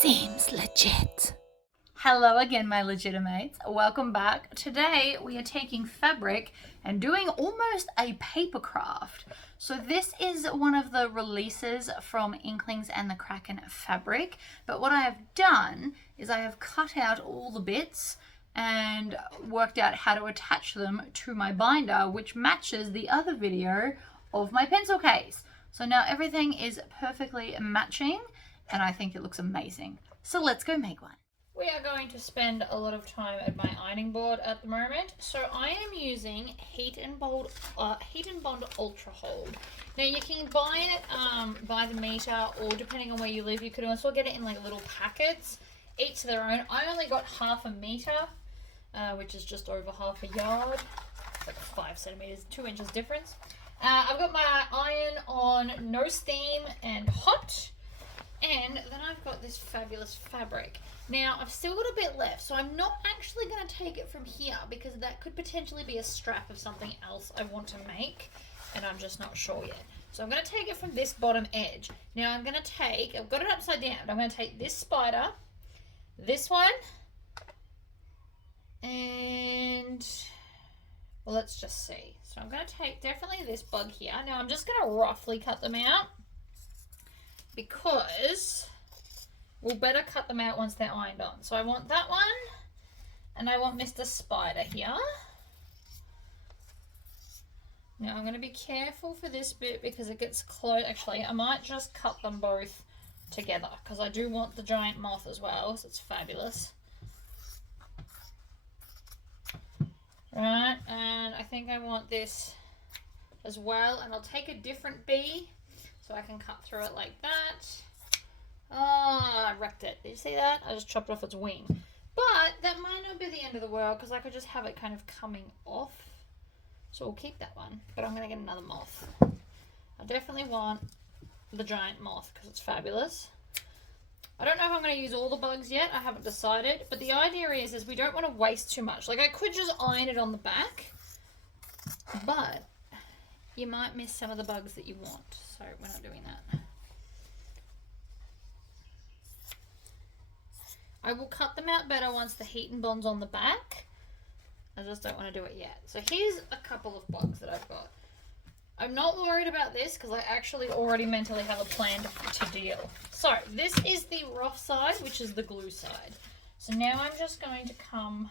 Seems legit. Hello again, my legitimates. Welcome back. Today we are taking fabric and doing almost a paper craft. So this is one of the releases from Inklings and the Kraken fabric. But what I have done is I have cut out all the bits and worked out how to attach them to my binder, which matches the other video of my pencil case. So now everything is perfectly matching and I think it looks amazing. So let's go make one. We are going to spend a lot of time at my ironing board at the moment. So I am using Heat and Bond Ultra Hold. Now you can buy it by the meter, or depending on where you live, you could also get it in like little packets, each their own. I only got half a meter, which is just over half a yard. It's like 5 centimeters, 2 inches difference. I've got my iron on no steam and hot. And then I've got this fabulous fabric. Now, I've still got a bit left, so I'm not actually going to take it from here because that could potentially be a strap of something else I want to make, and I'm just not sure yet. So I'm going to take it from this bottom edge. Now, I've got it upside down. I'm going to take this spider, this one, and well, let's just see. So I'm going to take definitely this bug here. Now, I'm just going to roughly cut them out, because we'll better cut them out once they're ironed on. So I want that one, and I want Mr. Spider here. Now I'm going to be careful for this bit because it gets close. Actually, I might just cut them both together because I do want the giant moth as well, so it's fabulous. Right, and I think I want this as well, and I'll take a different bee so I can cut through it like that. Oh, I wrecked it. Did you see that? I just chopped off its wing. But that might not be the end of the world because I could just have it kind of coming off. So we'll keep that one. But I'm going to get another moth. I definitely want the giant moth because it's fabulous. I don't know if I'm going to use all the bugs yet. I haven't decided. But the idea is we don't want to waste too much. Like I could just iron it on the back. But you might miss some of the bugs that you want. So we're not doing that. I will cut them out better once the heat and bond's on the back. I just don't want to do it yet. So here's a couple of bugs that I've got. I'm not worried about this because I actually already mentally have a plan to deal. So this is the rough side, which is the glue side. So now I'm just going to come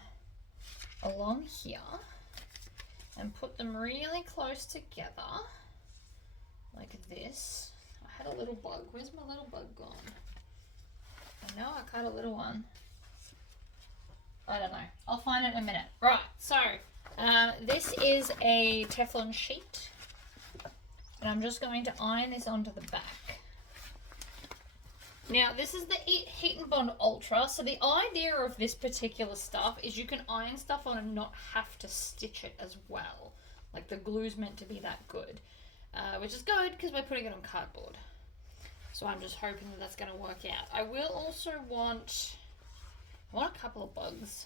along here and put them really close together like this. I had a little bug. Where's my little bug gone? I know I cut a little one. I don't know. I'll find it in a minute. Right, so this is a Teflon sheet. And I'm just going to iron this onto the back. Now, this is the Heat and Bond Ultra. So the idea of this particular stuff is you can iron stuff on and not have to stitch it as well. Like the glue's meant to be that good. Which is good because we're putting it on cardboard. So I'm just hoping that that's going to work out. I will also want a couple of bugs.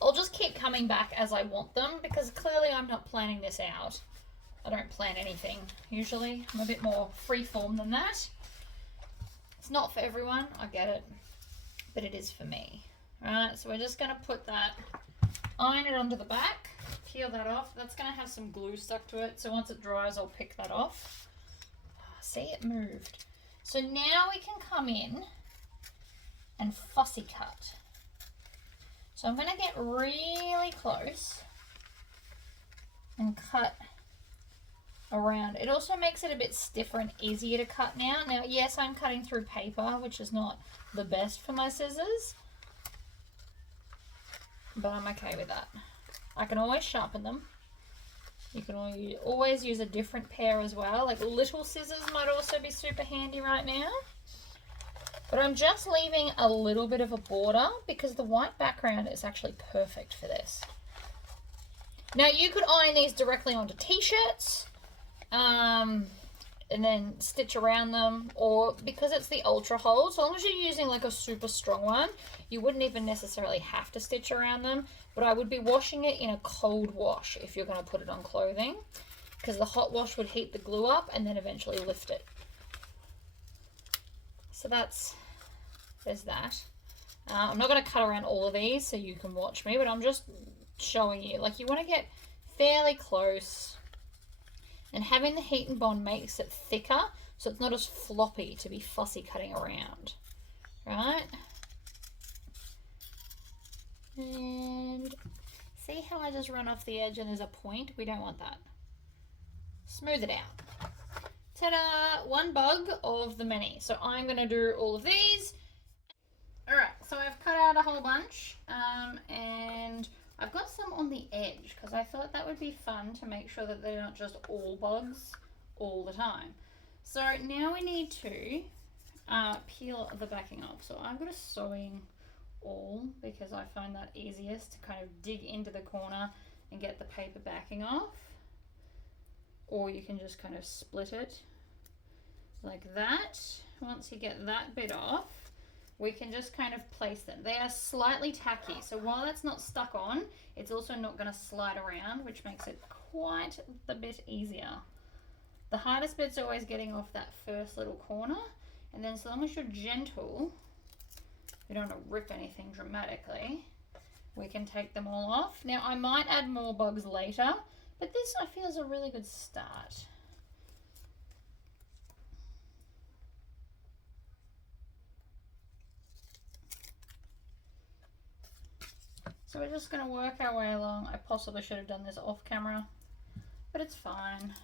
I'll just keep coming back as I want them because clearly I'm not planning this out. I don't plan anything usually. I'm a bit more freeform than that. It's not for everyone, I get it, but it is for me. Alright, so we're just going to put that, iron it onto the back, peel that off. That's going to have some glue stuck to it, so once it dries I'll pick that off. See, it moved. So now we can come in and fussy cut. So I'm going to get really close and cut around. It also makes it a bit stiffer and easier to cut now. Now, yes, I'm cutting through paper, which is not the best for my scissors, but I'm okay with that. I can always sharpen them. You can always use a different pair as well. Like little scissors might also be super handy right now. But I'm just leaving a little bit of a border because the white background is actually perfect for this. Now you could iron these directly onto t-shirts and then stitch around them, or because it's the Ultra Hold, so long as you're using like a super strong one, you wouldn't even necessarily have to stitch around them, but I would be washing it in a cold wash if you're going to put it on clothing, because the hot wash would heat the glue up and then eventually lift it. So that's there's that. I'm not going to cut around all of these so you can watch me, but I'm just showing you. Like, you want to get fairly close, and having the heat and bond makes it thicker, so it's not as floppy to be fussy cutting around, right? And see how I just run off the edge and there's a point? We don't want that. Smooth it out. Ta-da! One bug of the many. So I'm going to do all of these. Alright, so I've cut out a whole bunch, and I've got some on the edge because I thought that would be fun to make sure that they're not just all bugs all the time. So now we need to peel the backing off. So I've got a sewing awl because I find that easiest to kind of dig into the corner and get the paper backing off. Or you can just kind of split it like that. Once you get that bit off, we can just kind of place them. They are slightly tacky, so while that's not stuck on, it's also not going to slide around, which makes it quite a bit easier. The hardest bit's always getting off that first little corner, and then as long as you're gentle, you don't want to rip anything dramatically, we can take them all off. Now, I might add more bugs later, but this I feel is a really good start. So we're just going to work our way along. I possibly should have done this off camera, but it's fine.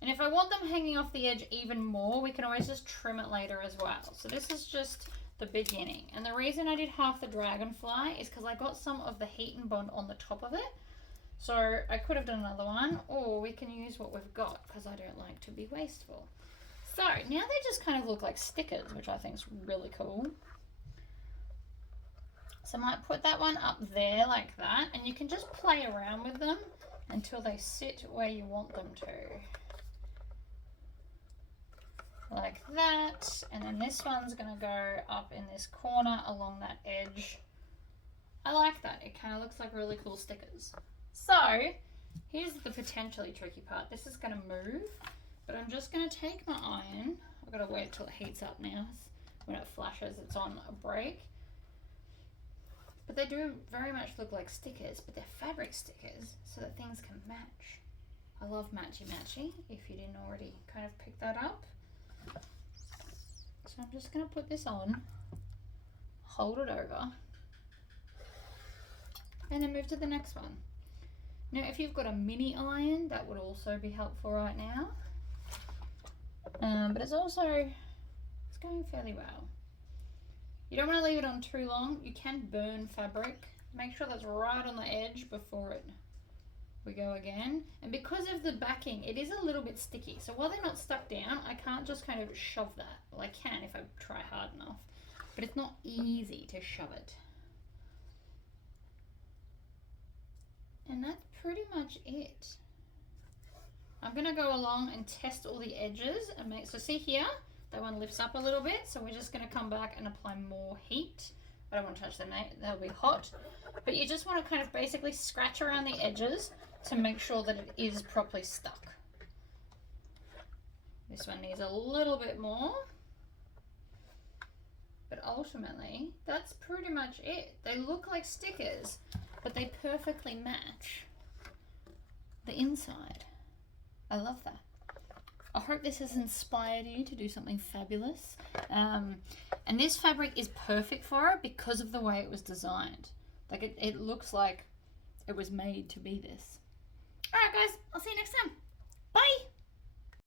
And if I want them hanging off the edge even more, we can always just trim it later as well. So this is just the beginning. And the reason I did half the dragonfly is because I got some of the heat and bond on the top of it. So I could have done another one, or we can use what we've got because I don't like to be wasteful. So now they just kind of look like stickers, which I think is really cool. So I might put that one up there like that, and you can just play around with them until they sit where you want them to. Like that, and then this one's going to go up in this corner along that edge. I like that. It kind of looks like really cool stickers. So here's the potentially tricky part. This is going to move, but I'm just going to take my iron. I've got to wait till it heats up now. When it flashes, it's on a break. But they do very much look like stickers, but they're fabric stickers so that things can match. I love matchy-matchy, if you didn't already kind of pick that up. So I'm just going to put this on, hold it over, and then move to the next one. Now, if you've got a mini iron, that would also be helpful right now. But it's going fairly well. You don't want to leave it on too long. You can burn fabric. Make sure that's right on the edge before we go again. And because of the backing, it is a little bit sticky. So while they're not stuck down, I can't just kind of shove that. Well, I can if I try hard enough, but it's not easy to shove it. And that's pretty much it. I'm going to go along and test all the edges and make, so see here, that one lifts up a little bit, so we're just going to come back and apply more heat. I don't want to touch them, they'll be hot. But you just want to kind of basically scratch around the edges to make sure that it is properly stuck. This one needs a little bit more. But ultimately, that's pretty much it. They look like stickers, but they perfectly match the inside. I love that. I hope this has inspired you to do something fabulous. And this fabric is perfect for it because of the way it was designed. Like it looks like it was made to be this. All right, guys, I'll see you next time. Bye.